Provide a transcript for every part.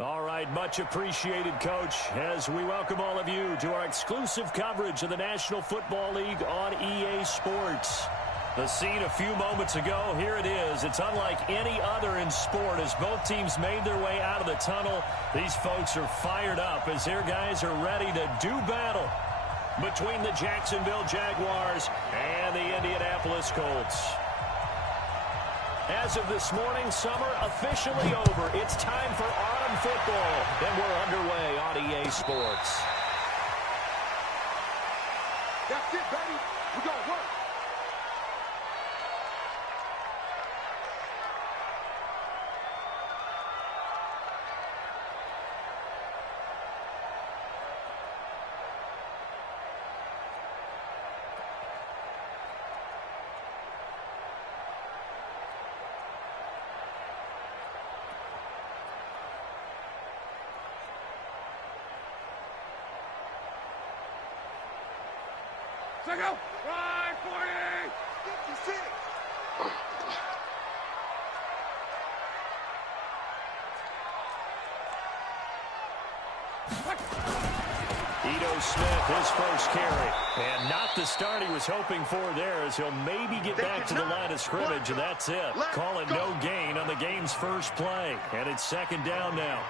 All right, much appreciated, Coach, as we welcome all of you to our exclusive coverage of the National Football League on EA Sports. The scene a few moments ago, here it is. It's unlike any other in sport as both teams made their way out of the tunnel. These folks are fired up as their guys are ready to do battle between the Jacksonville Jaguars and the Indianapolis Colts. As of this morning, summer officially over. It's time for autumn football, and we're underway on EA Sports. That's it, baby. We're going to work. Check out. Ride 40. 56. Ito Smith, his first carry. And not the start he was hoping for there as he'll maybe get back to the line of scrimmage, and that's it. Call it no gain on the game's first play. And it's second down now.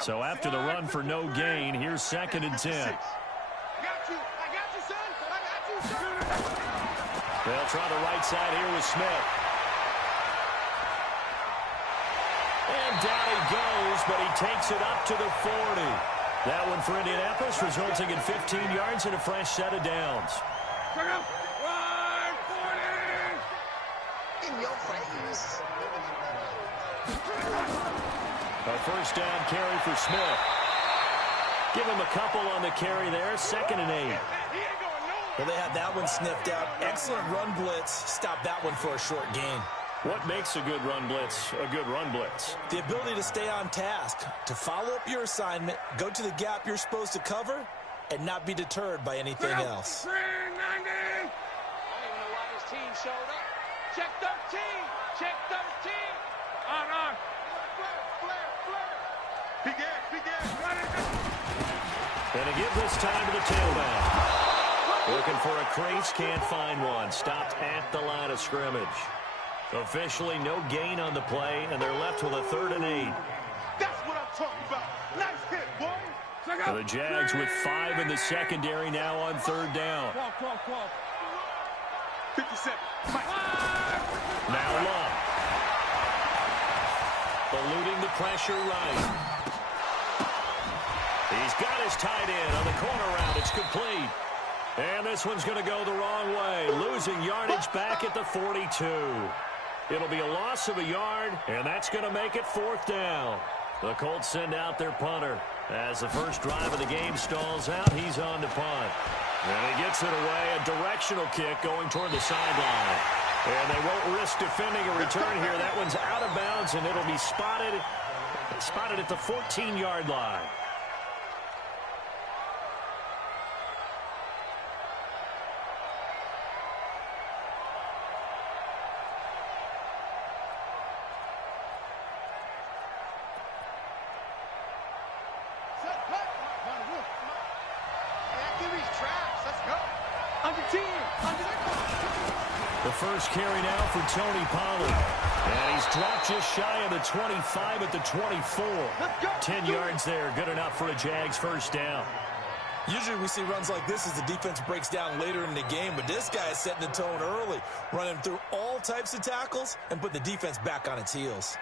So after the run for no gain, here's 2nd and 10. I got you, son. I got you, son. They'll try the right side here with Smith. And down he goes, but he takes it up to the 40. That one for Indianapolis, resulting in 15 yards and a fresh set of downs. Ride 40. In your face. A first down carry for Smith. Give him a couple on the carry there. 2nd and 8. Well, they had that one sniffed out. Excellent run blitz. Stop that one for a short gain. What makes a good run blitz a good run blitz? The ability to stay on task, to follow up your assignment, go to the gap you're supposed to cover, and not be deterred by anything else. 390. I don't even know why this team showed up. Check 13. Check 13. On. Big ass. Run it. And a give this time to the tailback. Looking for a crease, can't find one. Stopped at the line of scrimmage. Officially no gain on the play, and they're left with a 3rd and 8. That's what I'm talking about. Nice hit, boy. The Jags with 5 in the secondary now on 3rd down. 57. Now Love. Eluding the pressure right. He's got his tight end on the corner route. It's complete. And this one's going to go the wrong way. Losing yardage back at the 42. It'll be a loss of a yard, and that's going to make it 4th down. The Colts send out their punter. As the first drive of the game stalls out, he's on to punt. And he gets it away, a directional kick going toward the sideline. And they won't risk defending a return here. That one's out of bounds, and it'll be spotted at the 14-yard line. The first carry now for Tony Pollard. And he's dropped just shy of the 25 at the 24. 10 yards there, good enough for a Jags first down. Usually we see runs like this as the defense breaks down later in the game, but this guy is setting the tone early, running through all types of tackles and putting the defense back on its heels.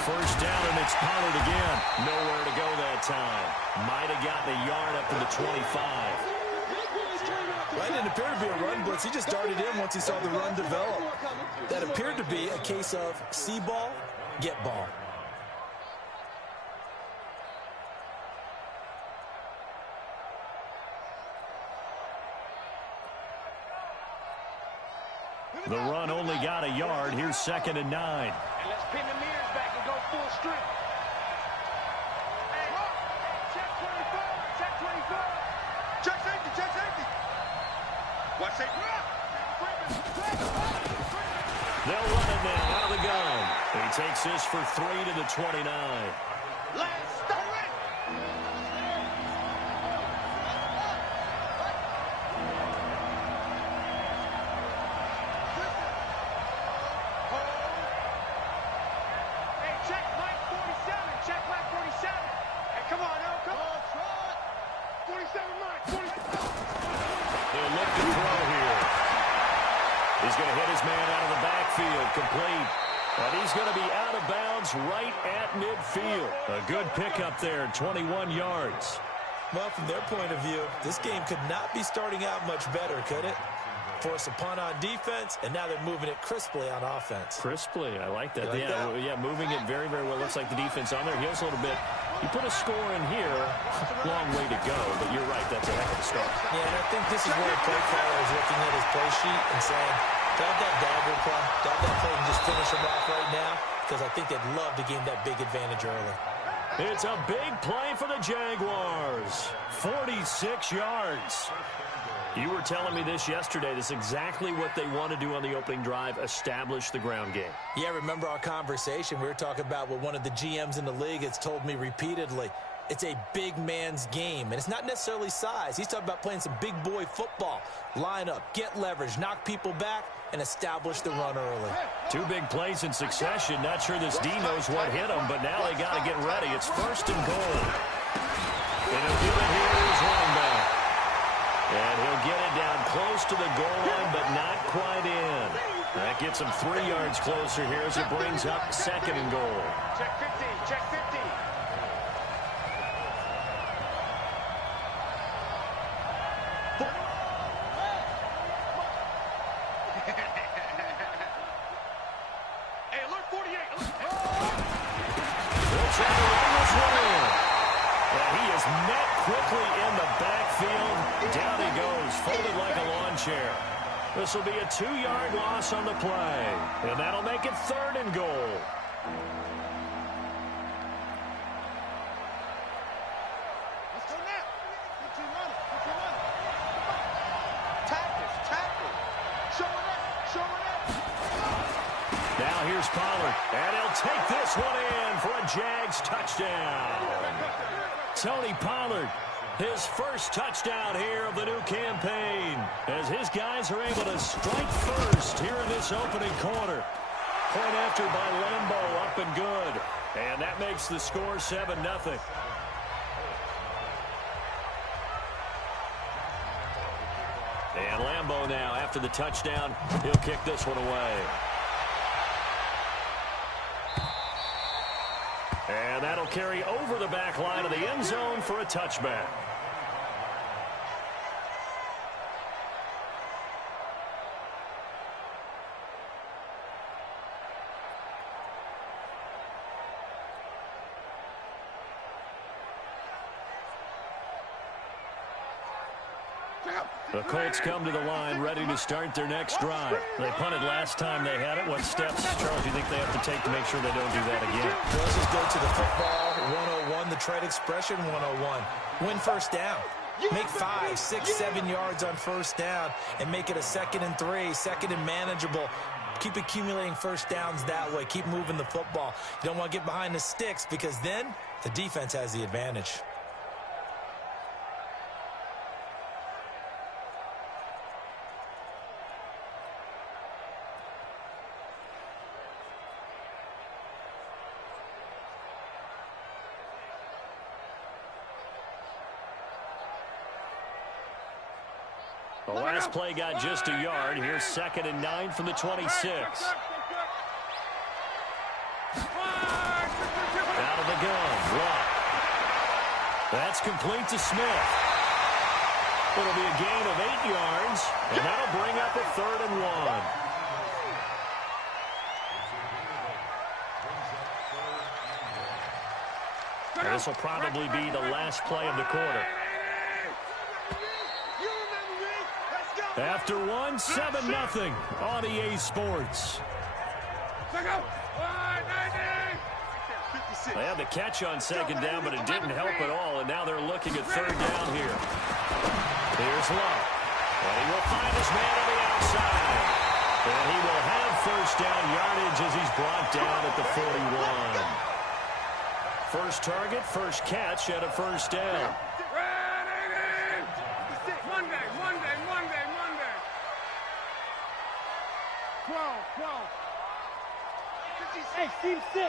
First down, and it's Pollard again. Nowhere to go that time. Might have gotten a yard up to the 25. Right, it appeared to be a run blitz. He just darted in once he saw the run develop. That appeared to be a case of see ball, get ball. The run only got a yard. Here's 2nd and 9. And let's pin the mirrors back and go full strength. Hey, check 24. Check 24. Check safety, check safety. Watch safety. They'll run it now out of the gun. He takes this for 3 to the 29. Let's start it. Hey, check Mike 47. Check Mike 47. Hey, come on, now, come on. 47 Mike, 47. They'll look to throw here. He's going to hit his man out of the backfield, complete. And he's going to be out of bounds right at midfield. A good pickup there, 21 yards. Well, from their point of view, this game could not be starting out much better, could it? Force a punt on defense, and now they're moving it crisply on offense. Crisply, I like that. You like that? Yeah, moving it very, very well. Looks like the defense on there heals a little bit. You put a score in here, long way to go, but you're right, that's a heck of a start. Yeah, and I think this is where a play caller is looking at his play sheet and saying, grab that dagger play, grab that play and just finish him off right now, because I think they'd love to gain that big advantage early. It's a big play for the Jaguars. 46 yards. You were telling me this yesterday. This is exactly what they want to do on the opening drive, establish the ground game. Yeah, remember our conversation? We were talking about what one of the GMs in the league has told me repeatedly. It's a big man's game, and it's not necessarily size. He's talking about playing some big boy football. Line up, get leverage, knock people back, and establish the run early. 2 big plays in succession. Not sure this D knows what hit him, but now they got to get ready. It's 1st and goal. And he'll do it here as running back. And he'll get it down close to the goal line, but not quite in. That gets him 3 yards closer here as it brings up 2nd and goal. Check 50. Check 50. Hey, alert 48. They'll try to run this one in. And he is met quickly in the backfield. Down he goes, folded like a lawn chair. This will be a 2-yard loss on the play. And that'll make it 3rd and goal. Let's go now. Get your money. Get your money. Tackles, tackle. Showing up, showing up. Now here's Pollard. And he'll take this one in for a Jags touchdown. Tony Pollard, his first touchdown here of the new campaign, as his guys are able to strike first here in this opening quarter. Point after by Lambeau, up and good. And that makes the score 7-0. And Lambeau now, after the touchdown, he'll kick this one away. And that'll carry over the back line of the end zone for a touchback. The Colts come to the line ready to start their next drive. They punted last time they had it. What steps, Charles, do you think they have to take to make sure they don't do that again? Well, let's just go to the football 101, the trade expression 101. Win first down. Make 5, 6, 7 yards on first down and make it a 2nd and 3, 2nd and manageable. Keep accumulating first downs that way. Keep moving the football. You don't want to get behind the sticks because then the defense has the advantage. The last play got just a yard. Here's 2nd and 9 from the 26. Out of the gun. Block. That's complete to Smith. It'll be a gain of 8 yards, and that'll bring up a 3rd and 1. And this will probably be the last play of the quarter. After 1 It's 7-0 on EA Sports. They had the catch on second down, but it didn't help at all, and now they're looking at third down here. Here's Love. And he will find his man on the outside. And he will have first down yardage as he's brought down at the 41. First target, first catch at a first down. Monday. 12. Hey, team 6.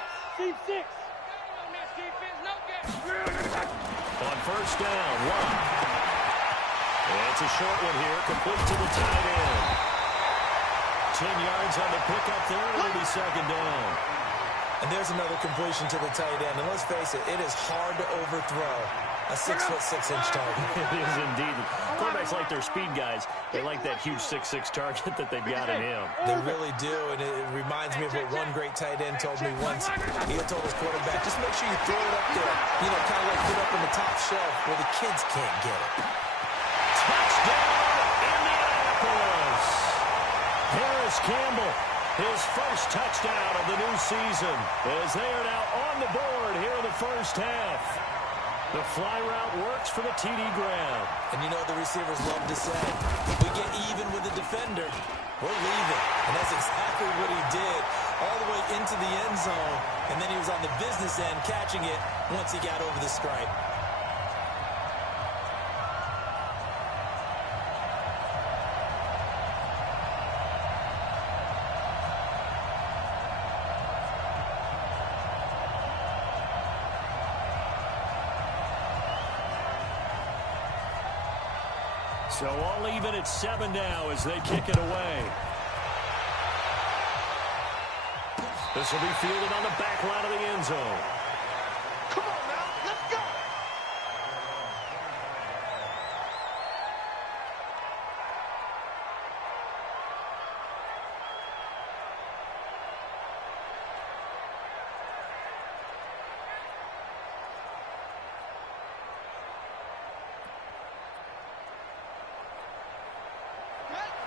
On first down, Love. It's a short one here, complete to the tight end. 10 yards on the pickup there, it'll be second down. And there's another completion to the tight end. And let's face it, it is hard to overthrow a 6'6" target. It is indeed. Quarterbacks like their speed guys. They like that huge 6'6" target that they've got in him. They really do, and it reminds me of what one great tight end told me once. He had told his quarterback, just make sure you throw it up there, kind of like put it up in the top shelf where the kids can't get it. Touchdown, Indianapolis! Harris Campbell, his first touchdown of the new season, as they are now on the board here in the first half. The fly route works for the TD grab. And the receivers love to say, if we get even with the defender, we're leaving. And that's exactly what he did, all the way into the end zone. And then he was on the business end catching it once he got over the stripe. So all even at 7 now as they kick it away. This will be fielded on the back line of the end zone. Come on now, let's go.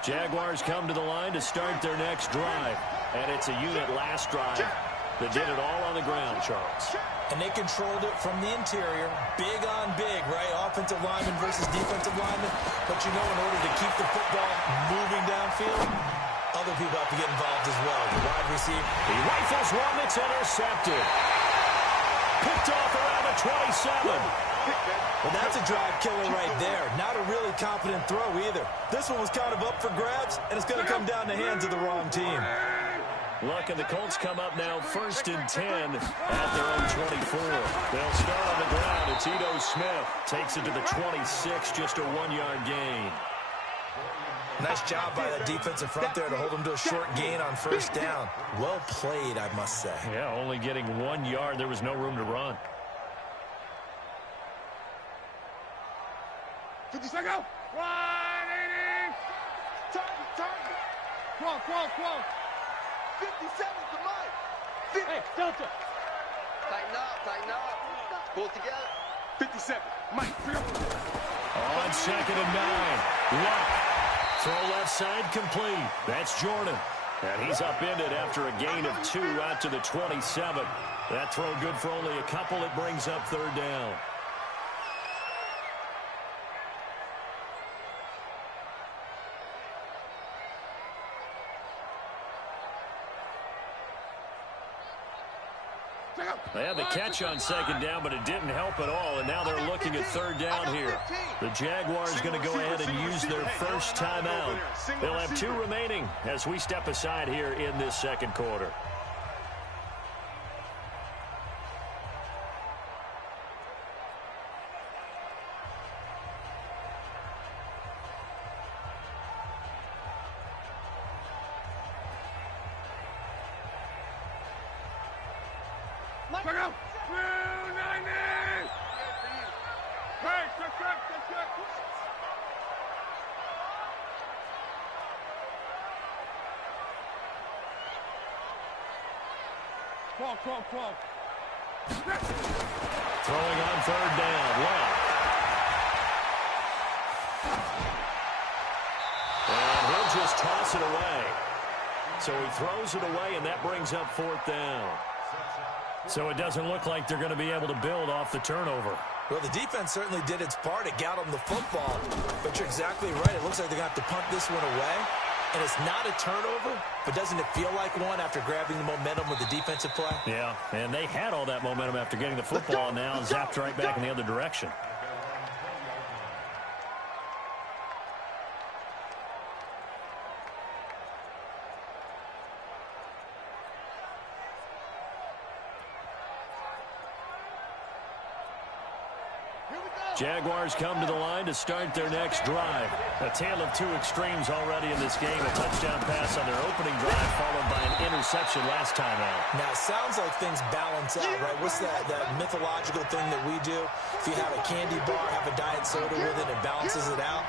Jaguars come to the line to start their next drive. And it's a unit last drive that did it all on the ground, Charles. And they controlled it from the interior. Big on big, right? Offensive lineman versus defensive lineman. But in order to keep the football moving downfield, other people have to get involved as well. The wide receiver. He rifles one that's intercepted. Picked off around the 27. Well, that's a drive killer right there. Not a really confident throw either. This one was kind of up for grabs, and it's going to come down the hands of the wrong team. Look, and the Colts come up now 1st and 10 at their own 24. They'll start on the ground. It's Ito Smith. Takes it to the 26, just a 1-yard gain. Nice job by that defensive front there to hold them to a short gain on first down. Well played, I must say. Yeah, only getting 1 yard. There was no room to run. 50 seconds. 180. Target. 12. 57 to Mike. Hey, Delta. Tighten up. Pull together. 57. Mike, On 2nd and 9. Luck. Throw left side complete. That's Jordan. And he's upended after a gain of 2 out to the 27. That throw good for only a couple. It brings up third down. They had the catch on 2nd down, but it didn't help at all, and now they're looking at third down here. The Jaguars going to go ahead and use their first timeout. They'll have 2 remaining as we step aside here in this second quarter. Check out. 290. Hey, check. 12. Throwing on third down. Love. And he'll just throws it away. So he throws it away, and that brings up 4th down. So it doesn't look like they're going to be able to build off the turnover. Well, the defense certainly did its part. It got them the football. But you're exactly right. It looks like they're going to have to punt this one away. And it's not a turnover, but doesn't it feel like one after grabbing the momentum with the defensive play? Yeah, and they had all that momentum after getting the football, and now zapped right back in the other direction. Jaguars come to the line to start their next drive. A tale of two extremes already in this game. A touchdown pass on their opening drive, followed by an interception last time out. Now, it sounds like things balance out, right? What's that mythological thing that we do? If you have a candy bar, have a diet soda with it, it balances it out.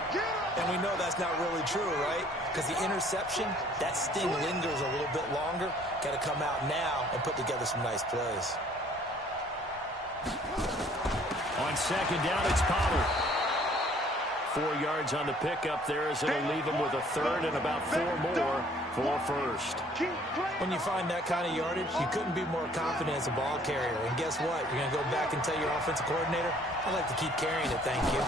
And we know that's not really true, right? Because the interception, that sting lingers a little bit longer. Got to come out now and put together some nice plays. On 2nd down, it's Pollard. 4 yards on the pickup there as it'll leave him with a 3rd and about 4 more for 1st. When you find that kind of yardage, you couldn't be more confident as a ball carrier. And guess what? You're going to go back and tell your offensive coordinator, I'd like to keep carrying it, thank you.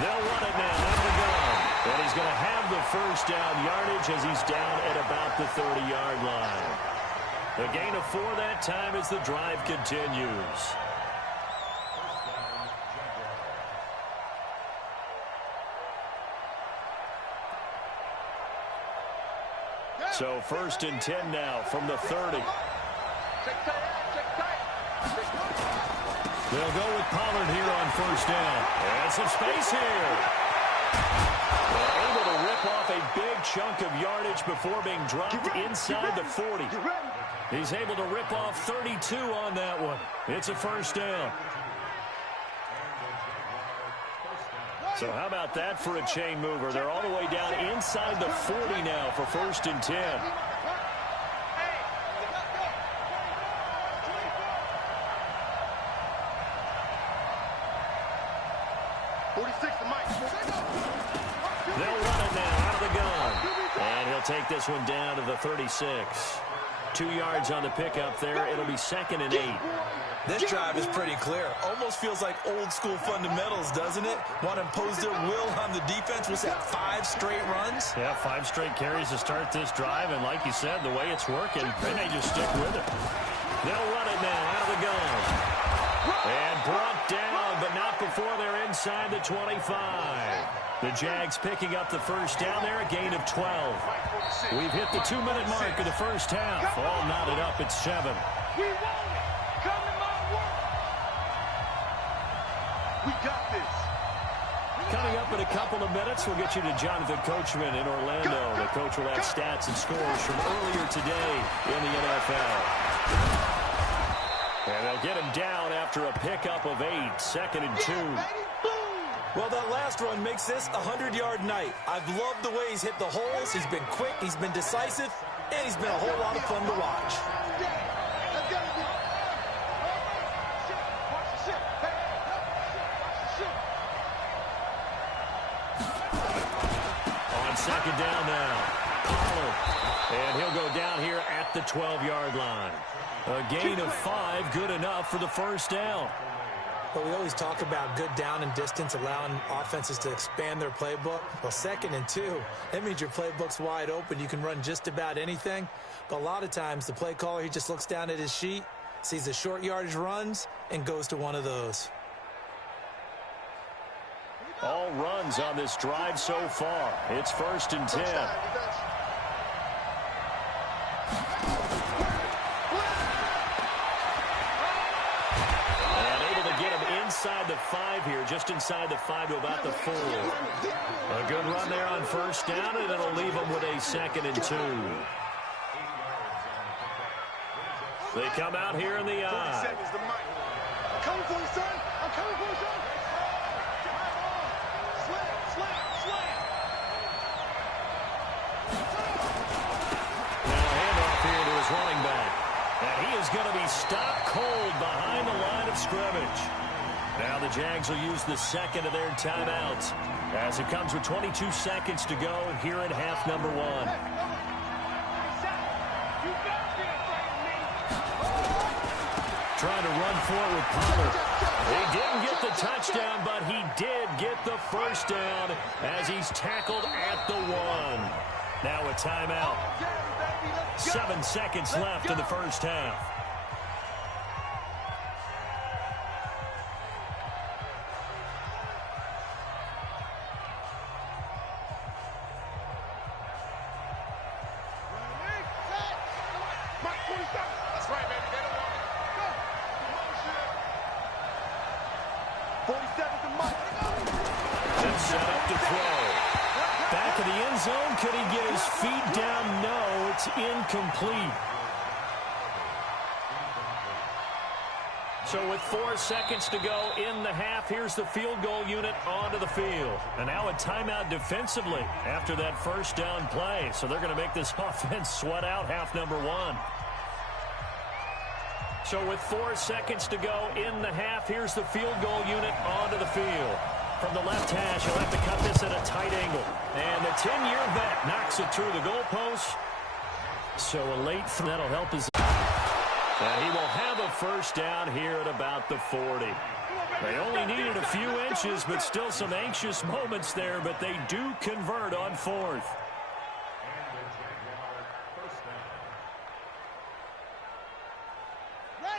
They'll run it now out of the gun. And he's going to have the 1st down yardage as he's down at about the 30-yard line. A gain of 4 that time as the drive continues. So 1st and 10 now from the 30. They'll go with Pollard here on 1st down. And some space here. Able to rip off a big chunk of yardage before being dropped inside the 40. He's able to rip off 32 on that one. It's a 1st down. So how about that for a chain mover? They're all the way down inside the 40 now for 1st and 10. They'll run it now out of the gun. And he'll take this one down to the 36. 2 yards on the pickup there. It'll be 2nd and 8. This drive is pretty clear. Almost feels like old-school fundamentals, doesn't it? Want to impose their will on the defense. Was that 5 straight runs? Yeah, 5 straight carries to start this drive. And like you said, the way it's working, they may just stick with it. They'll run it now out of the gun. And brought down, but not before they're inside the 25. The Jags picking up the 1st down there, a gain of 12. We've hit the 2-minute mark of the 1st half. All knotted up at 7. We want it. Come to my work. We got this. Coming up in a couple of minutes, we'll get you to Jonathan Coachman in Orlando. The coach will have stats and scores from earlier today in the NFL. And they'll get him down after a pickup of 8, 2nd and 2. Well, that last run makes this a 100-yard night. I've loved the way he's hit the holes. He's been quick, he's been decisive, and he's been a whole lot of fun to watch. On 2nd down now, Pollard. And he'll go down here at the 12-yard line. A gain of 5, good enough for the 1st down. But we always talk about good down and distance, allowing offenses to expand their playbook. Well, 2nd and 2, that means your playbook's wide open. You can run just about anything. But a lot of times, the play caller, he just looks down at his sheet, sees the short yardage runs, and goes to one of those. All runs on this drive so far. It's 1st and 10. Inside the 5 here, just inside the 5 to about the 4. A good run there on 1st down, and it'll leave them with a 2nd and 2. They come out here in the eye. I'm coming for you, son. I'm coming for you, son. Now a handoff here to his running back. And he is going to be stopped cold behind the line of scrimmage. Now the Jags will use the second of their timeouts as it comes with 22 seconds to go here in half number 1. Trying to run forward with Pollard. He didn't get the touchdown, but he did get the first down as he's tackled at the 1. Now a timeout. 7 seconds left in the first half. That's right, baby. Get it on. Go. Motion. 47 to Mike. And set up to throw. Back of the end zone. Could he get his feet down? No, it's incomplete. So with 4 seconds to go in the half, here's the field goal unit onto the field. And now a timeout defensively after that first down play. So they're going to make this offense sweat out half number 1. So with 4 seconds to go in the half, here's the field goal unit onto the field. From the left hash, he'll have to cut this at a tight angle. And the 10-year vet knocks it through the goalpost. So a late throw that'll help his. And he will have a first down here at about the 40. They only needed a few inches, but still some anxious moments there, but they do convert on 4th.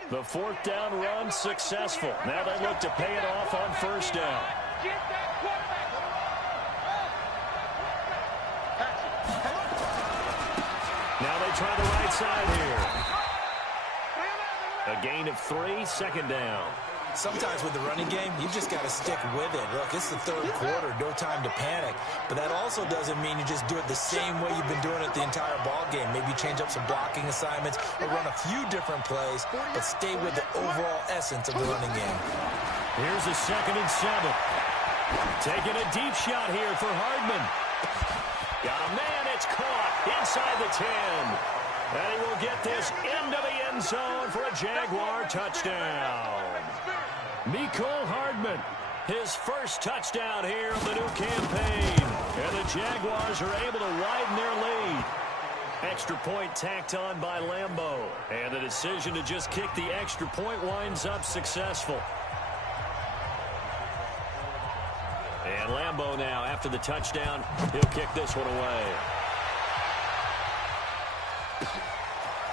The 4th down run successful. Now they look to pay it off on first down. Now they try the right side here. A gain of 3, second down. Sometimes with the running game, you just got to stick with it. Look, it's the 3rd quarter, no time to panic. But that also doesn't mean you just do it the same way you've been doing it the entire ball game. Maybe change up some blocking assignments or run a few different plays, but stay with the overall essence of the running game. Here's a 2nd and 7. Taking a deep shot here for Hardman. Got a man, it's caught inside the 10. And he will get this into the end zone for a Jaguar touchdown. Mecole Hardman, his first touchdown here of the new campaign. And the Jaguars are able to widen their lead. Extra point tacked on by Lambeau. And the decision to just kick the extra point winds up successful. And Lambeau now, after the touchdown, he'll kick this one away.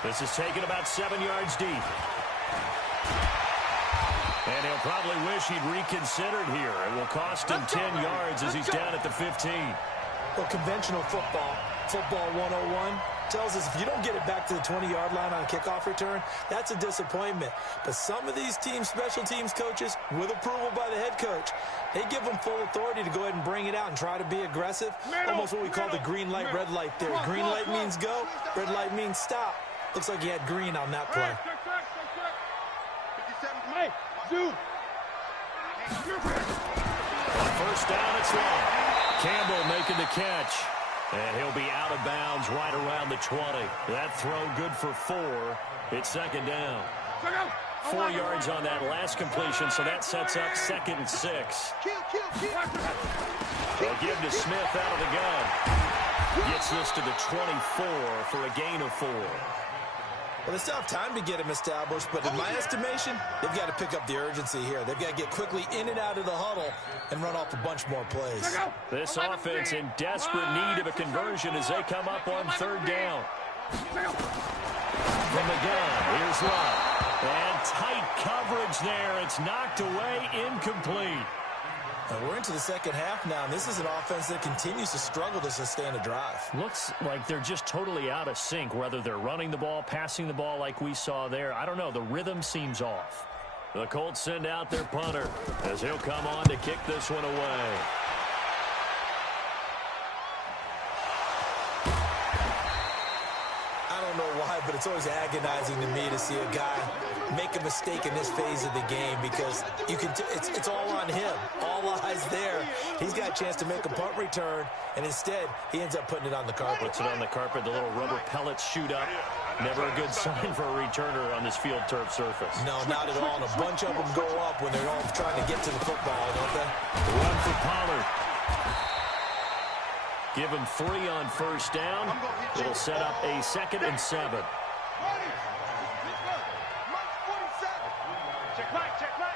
This is taken about 7 yards deep. And he'll probably wish he'd reconsidered here. It will cost him 10 yards as he's down at the 15. Well, conventional football 101, tells us if you don't get it back to the 20-yard line on a kickoff return, that's a disappointment. But some of these teams, special teams coaches, with approval by the head coach, they give them full authority to go ahead and bring it out and try to be aggressive. Almost what we call the green light, red light theory. Green light means go, red light means stop. Looks like he had green on that play. On first down, it's long. Campbell making the catch. And he'll be out of bounds right around the 20. That throw good for 4. It's second down. 4 yards on that last completion, so that sets up 2nd and 6. They'll give to Smith out of the gun. Gets this to the 24 for a gain of 4. Well, they still have time to get him established, but in my estimation, they've got to pick up the urgency here. They've got to get quickly in and out of the huddle and run off a bunch more plays. This offense in desperate need of a conversion as they come up on 3rd down. From the gun, here's Love. And tight coverage there. It's knocked away, incomplete. And we're into the second half now, and this is an offense that continues to struggle to sustain a drive. Looks like they're just totally out of sync, whether they're running the ball, passing the ball like we saw there. I don't know. The rhythm seems off. The Colts send out their punter as he'll come on to kick this one away. I don't know why, but it's always agonizing to me to see a guy make a mistake in this phase of the game because you can it's all on him. All eyes there. He's He's got a chance to make a punt return, and instead, he ends up putting it on the carpet. Puts it on the carpet. The little rubber pellets shoot up. Never a good sign for a returner on this field turf surface. No, not at all. And a bunch of them go up when they're all trying to get to the football, don't they? Run for Pollard. Give him 3 on first down. It'll set up a 2nd and 7. Check right, check right.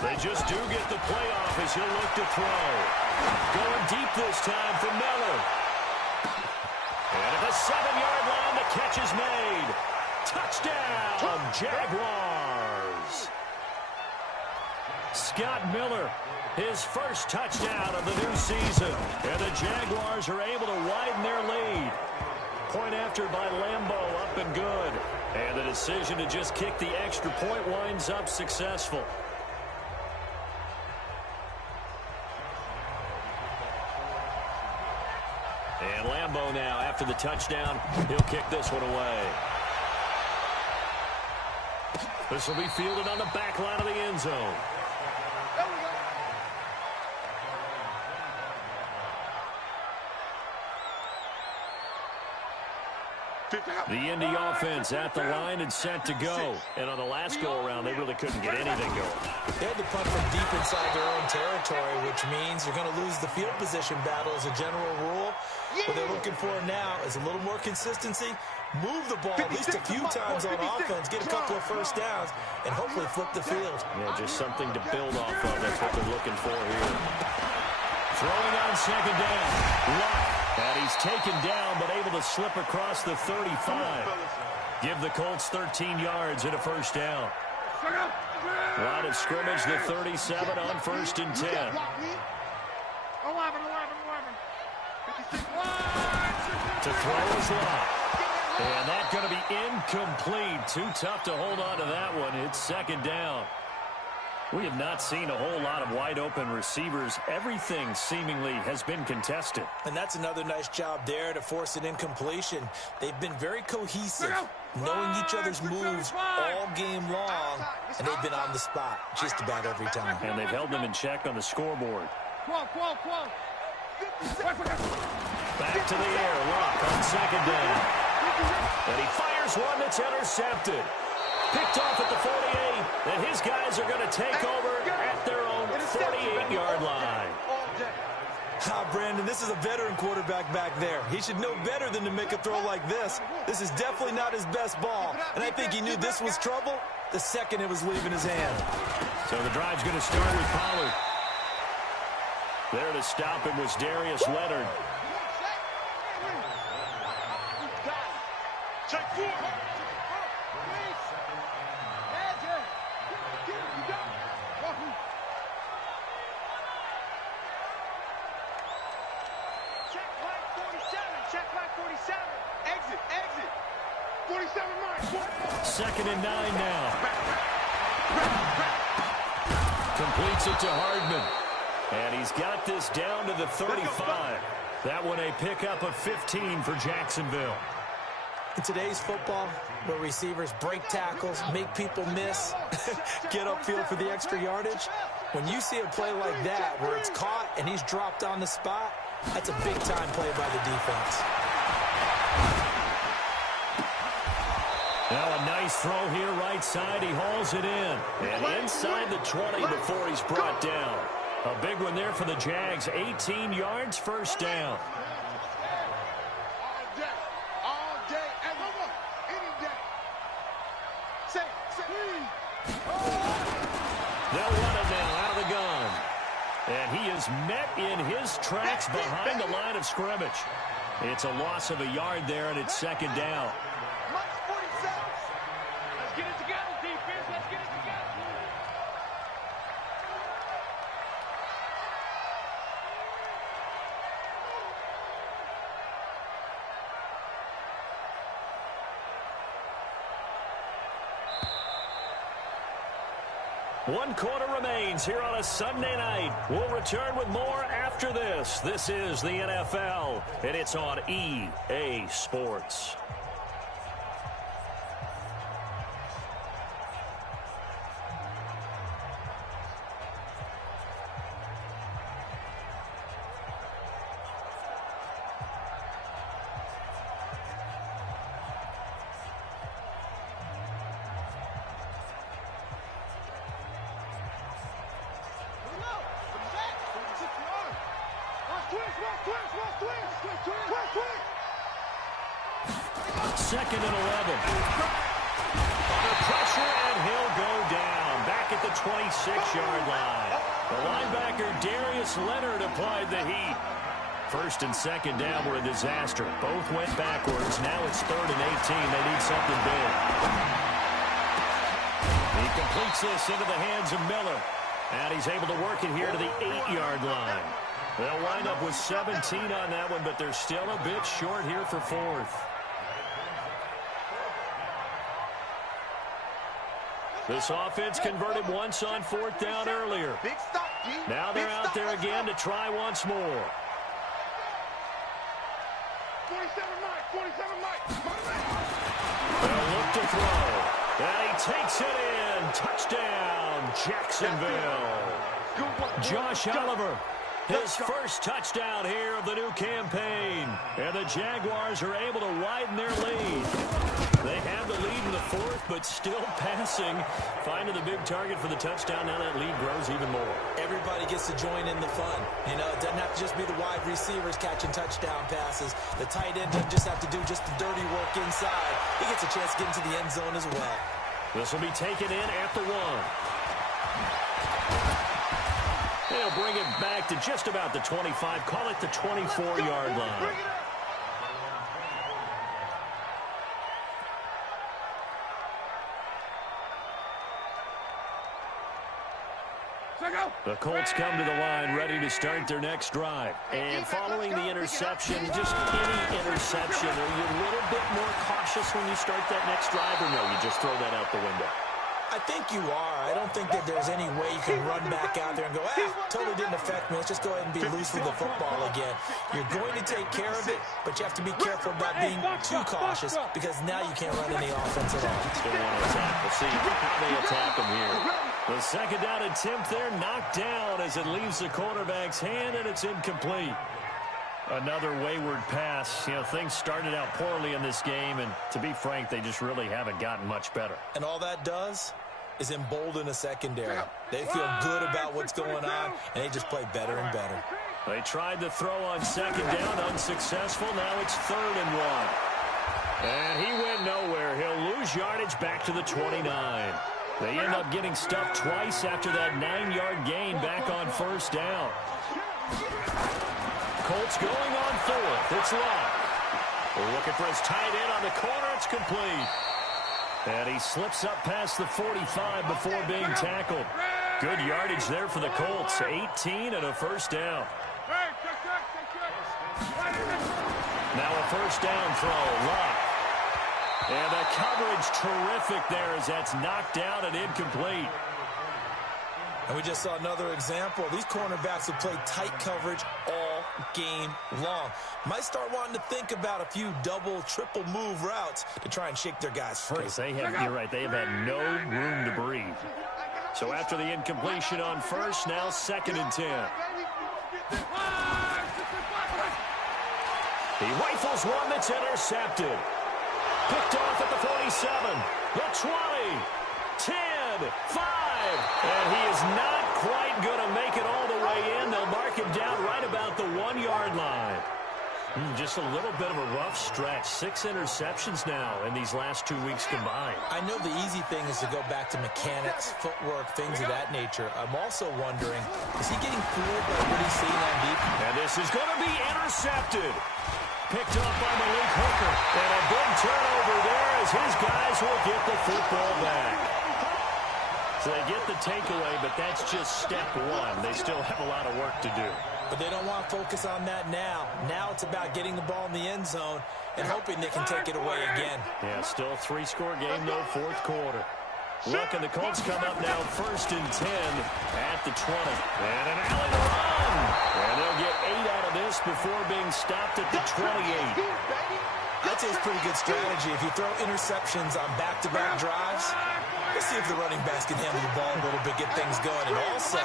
They just do get the playoff as he'll look to throw. Going deep this time for Miller. And at the 7-yard line, the catch is made. Touchdown, Jaguars. Scott Miller, his first touchdown of the new season. And the Jaguars are able to widen their lead. Point after by Lambeau, up and good. And the decision to just kick the extra point winds up successful. And Lambeau now, after the touchdown, he'll kick this one away. This will be fielded on the back line of the end zone. The Indy offense at the line and set to go. And on the last go-around, they really couldn't get anything going. They had to punt from deep inside their own territory, which means you're going to lose the field position battle as a general rule. What they're looking for now is a little more consistency, move the ball at least a few times on offense, get a couple of first downs, and hopefully flip the field. Yeah, just something to build off of. That's what they're looking for here. Throwing on 2nd down. Luck. And he's taken down, but able to slip across the 35. Give the Colts 13 yards and a first down. Line of scrimmage, the 37 on 1st and 10. 11. To throw is Luck. And that's going to be incomplete. Too tough to hold on to that one. It's 2nd down. We have not seen a whole lot of wide-open receivers. Everything seemingly has been contested. And that's another nice job there to force an incompletion. They've been very cohesive, knowing each other's moves all game long, and they've been on the spot just about every time. And they've held them in check on the scoreboard. Back to the air, Luck on 2nd down. And he fires one that's intercepted. Picked off at the 48, and his guys are going to take over at their own 48-yard line. Brandon, this is a veteran quarterback back there. He should know better than to make a throw like this. This is definitely not his best ball, and I think he knew this was trouble the second it was leaving his hand. So the drive's going to start with Pollard. There to stop him was Darius Leonard. Check 4. Exit. 47 miles. 2nd and 9 now. Completes it to Hardman. And he's got this down to the 35. That one a pickup of 15 for Jacksonville. In today's football, where receivers break tackles, make people miss, get upfield for the extra yardage, when you see a play like that where it's caught and he's dropped on the spot, that's a big-time play by the defense. Now a nice throw here right side. He hauls it in. And inside the 20 before he's brought down. A big one there for the Jags. 18 yards, first down. All day, any day. They'll run it now out of the gun. And he is met in his tracks behind the line of scrimmage. It's a loss of a yard there, and it's 2nd down. Let's get it together, defense. Let's get it together. 1 quarter remains here on a Sunday night. We'll return with more after this. This is the NFL, and it's on EA Sports. Second and 11. Under pressure, and he'll go down. Back at the 26-yard line. The linebacker, Darius Leonard, applied the heat. First and second down were a disaster. Both went backwards. Now it's 3rd and 18. They need something big. He completes this into the hands of Miller. And he's able to work it here to the 8-yard line. They'll wind up with 17 on that one, but they're still a bit short here for 4th. This offense converted once on 4th down earlier. Now they're out there again to try once more. 47 Mike. They'll look to throw. And he takes it in. Touchdown, Jacksonville. Josh Oliver, his first touchdown here of the new campaign. And the Jaguars are able to widen their lead. They have the lead in the 4th, but still passing. Finding the big target for the touchdown. Now that lead grows even more. Everybody gets to join in the fun. You know, it doesn't have to just be the wide receivers catching touchdown passes. The tight end doesn't just have to do just the dirty work inside. He gets a chance to get into the end zone as well. This will be taken in at the 1. They'll bring it back to just about the 25. Call it the 24-yard line. The Colts come to the line ready to start their next drive. And following the interception, just any interception, are you a little bit more cautious when you start that next drive, or no, you just throw that out the window? I think you are. I don't think that there's any way you can run back out there and go, totally didn't affect me. Let's just go ahead and be loose with the football again. You're going to take care of it, but you have to be careful about being too cautious because now you can't run any offense at all. Still want to attack. We'll see how they attack them here. The second down attempt there knocked down as it leaves the quarterback's hand, and it's incomplete. Another wayward pass. You know, things started out poorly in this game, and to be frank, they just really haven't gotten much better. And all that does is embolden a secondary. They feel good about what's going on, and they just play better and better. They tried to throw on second down, unsuccessful. Now it's 3rd and 1. And he went nowhere. He'll lose yardage back to the 29. They end up getting stuffed twice after that 9-yard gain back on 1st down. Colts going on 4th. It's Locke. We're looking for his tight end on the corner. It's complete. And he slips up past the 45 before being tackled. Good yardage there for the Colts. 18 and a 1st down. Now a 1st down throw. Locke. And the coverage terrific there as that's knocked down and incomplete. And we just saw another example. These cornerbacks have played tight coverage all game long. Might start wanting to think about a few double, triple move routes to try and shake their guys free. You're right, they have had no room to breathe. So after the incompletion on 1st, now 2nd and 10. He rifles one that's intercepted. Picked off at the 47, the 20, 10, 5. And he is not quite going to make it all the way in. They'll mark him down right about the 1-yard line. Just a little bit of a rough stretch. 6 interceptions now in these last 2 weeks combined. I know the easy thing is to go back to mechanics, footwork, things of that nature. I'm also wondering, is he getting fooled by what he's seeing on defense? And this is going to be intercepted. Picked up by Malik Hooker. And a big turnover there as his guys will get the football back. So they get the takeaway, but that's just step 1. They still have a lot of work to do. But they don't want to focus on that now. Now it's about getting the ball in the end zone and hoping they can take it away again. Yeah, still a 3-score game, though, 4th quarter. Look, and the Colts come up now 1st and 10 at the 20. And an alley to run. And they'll get 8 out of this before being stopped at the 28. I'd say it's pretty good strategy. If you throw interceptions on back-to-back drives, let's see if the running backs can handle the ball a little bit, get things going. And also,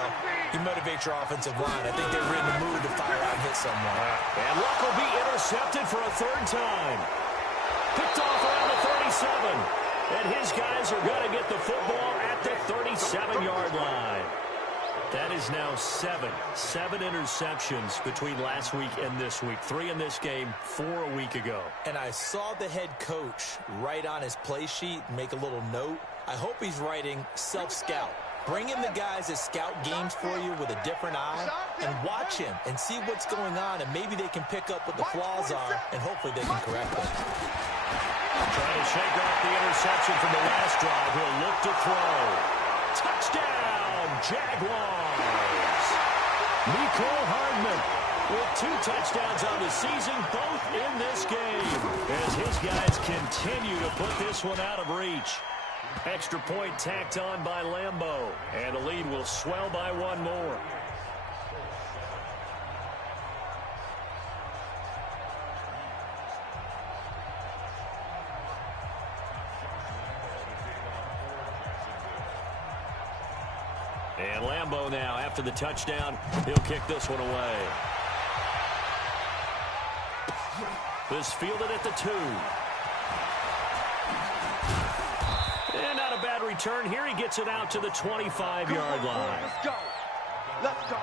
you motivate your offensive line. I think they're in the mood to fire out and hit someone. And Luck will be intercepted for a 3rd time. Picked off around the 37. And his guys are going to get the football at the 37-yard line. That is now 7 interceptions between last week and this week. 3 in this game, 4 a week ago. And I saw the head coach write on his play sheet, make a little note. I hope he's writing self-scout. Bring in the guys that scout games for you with a different eye and watch him and see what's going on, and maybe they can pick up what the flaws are, and hopefully they can correct them. Trying to shake off the interception from the last drive. He'll look to throw. Touchdown, Jaguars. Mecole Hardman with 2 touchdowns on the season, both in this game, as his guys continue to put this one out of reach. Extra point tacked on by Lambeau, and the lead will swell by 1 more. And Lambeau now, after the touchdown, he'll kick this one away. This fielded at the 2. And not a bad return here. He gets it out to the 25-yard line. Let's go. Let's go.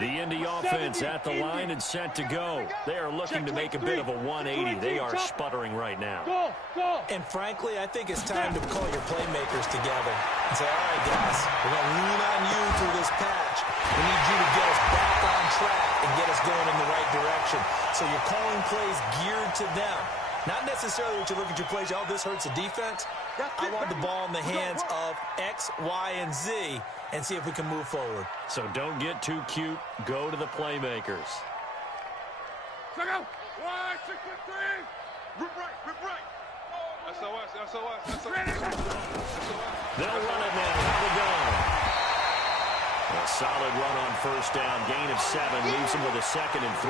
The Indy offense at the line and set to go. They are looking to make a bit of a 180. They are sputtering right now. And frankly, I think it's time to call your playmakers together and say, all right, guys, we're going to lean on you through this patch. We need you to get us back on track and get us going in the right direction. So you're calling plays geared to them. Not necessarily that you look at your plays, oh, this hurts the defense. I want the ball in the hands of X, Y, and Z and see if we can move forward. So don't get too cute. Go to the playmakers. Check out. 1, 6, 3. Rip right. SOS. They'll run it now. Have a go. A solid run on 1st down. Gain of 7 leaves them with a 2nd and 3.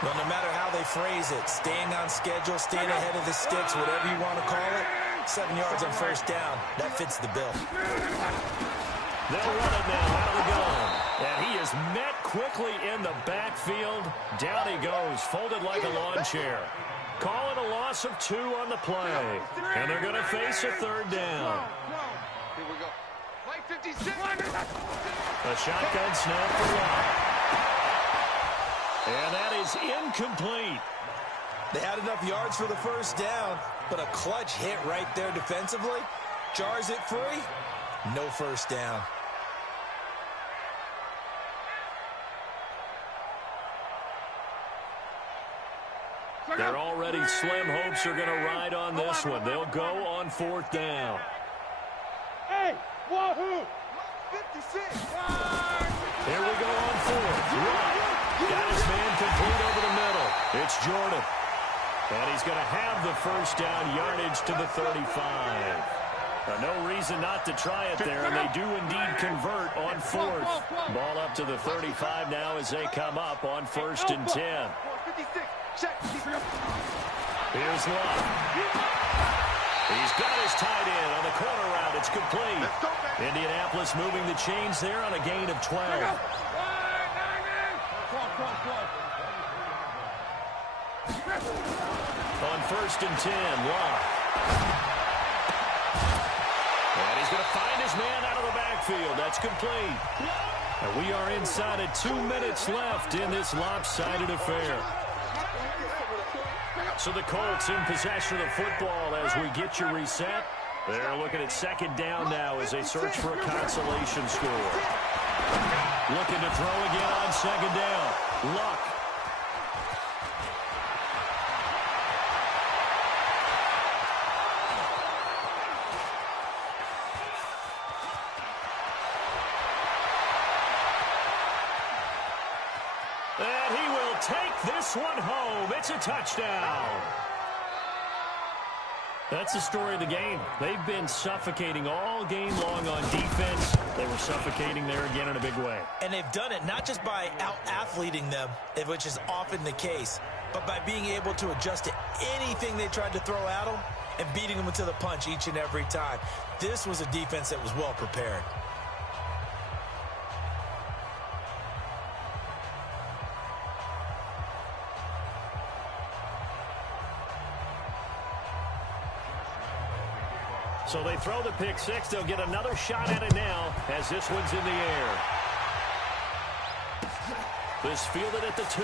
Well, no matter how they phrase it, staying on schedule, staying ahead of the sticks, whatever you want to call it, 7 yards on 1st down, that fits the bill. They'll run it now out of the gun. And he is met quickly in the backfield. Down he goes, folded like a lawn chair. Call it a loss of 2 on the play. And they're going to face a 3rd down. Here we go. Play 56. A shotgun snap for Locke. And that is incomplete. They had enough yards for the 1st down, but a clutch hit right there defensively. Jars it free. No 1st down. They're already slim hopes are going to ride on this one. They'll go on 4th down. Hey, wahoo! 56. Here we go on 4th. Got his man complete over the middle. It's Jordan. And he's going to have the 1st down, yardage to the 35. No reason not to try it there, and they do indeed convert on 4th. Ball up to the 35 now as they come up on 1st and 10. 56. Check. Here's Love. He's got his tight end on the corner route. It's complete. Indianapolis moving the chains there on a gain of 12. On 1st and 10, Love. And he's going to find his man out of the backfield. That's complete. And we are inside of 2 minutes left in this lopsided affair. So the Colts in possession of the football as we get you reset. They're looking at 2nd down now as they search for a consolation score. Looking to throw again on 2nd down. Luck. take this one home. It's a touchdown. That's the story of the game. They've been suffocating all game long on defense. They were suffocating there again in a big way. And they've done it not just by out-athleting them, which is often the case, but by being able to adjust to anything they tried to throw at them and beating them to the punch each and every time. This was a defense that was well prepared. So they throw the pick six. They'll get another shot at it now as this one's in the air. This fielded at the 2.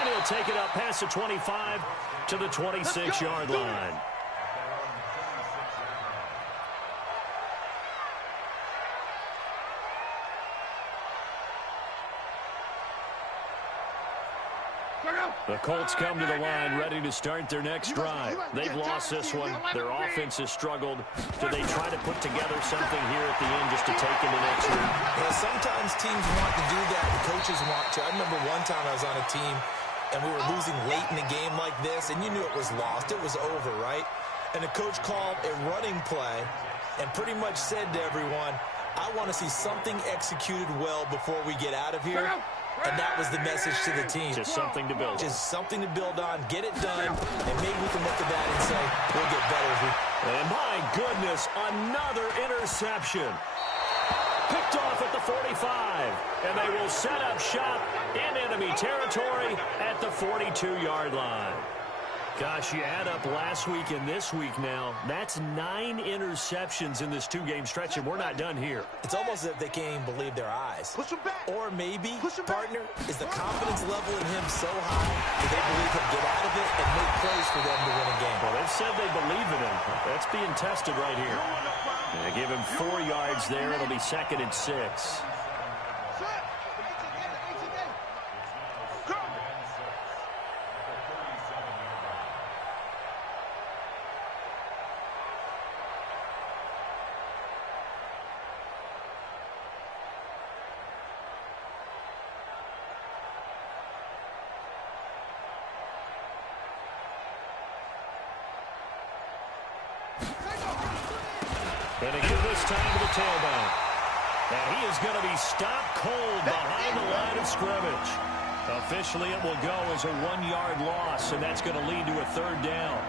And he'll take it up past the 25 to the 26-yard line. The Colts come to the line ready to start their next drive. They've lost this one. Their offense has struggled. Do they try to put together something here at the end just to take into next week? Yeah, sometimes teams want to do that. The coaches want to. I remember one time I was on a team, and we were losing late in a game like this, and you knew it was lost. It was over, right? And the coach called a running play and pretty much said to everyone, I want to see something executed well before we get out of here. And that was the message to the team. Just something to build on. Just something to build on, get it done, and maybe we can look at that and say, we'll get better as we... And my goodness, another interception. Picked off at the 45. And they will set up shop in enemy territory at the 42-yard line. Gosh, you add up last week and this week now, that's 9 interceptions in this 2-game stretch, and we're not done here. It's almost as if they can't even believe their eyes. Push him back. Or maybe, Push him partner, back. is the confidence level in him so high that they believe he'll get out of it and make plays for them to win a game. Well, they've said they believe in him. That's being tested right here. They give him 4 yards there. It'll be 2nd and 6. And they give this time to the tailback. And he is going to be stopped cold behind the line of scrimmage. Officially, it will go as a 1-yard loss, and that's going to lead to a 3rd down.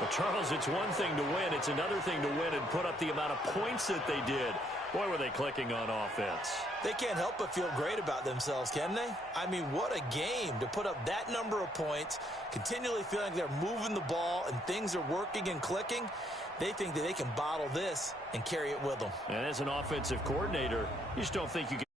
Well, Charles, it's one thing to win. It's another thing to win and put up the amount of points that they did. Boy, were they clicking on offense. They can't help but feel great about themselves, can they? I mean, what a game to put up that number of points, continually feeling they're moving the ball and things are working and clicking. They think that they can bottle this and carry it with them. And as an offensive coordinator, you just don't think you can.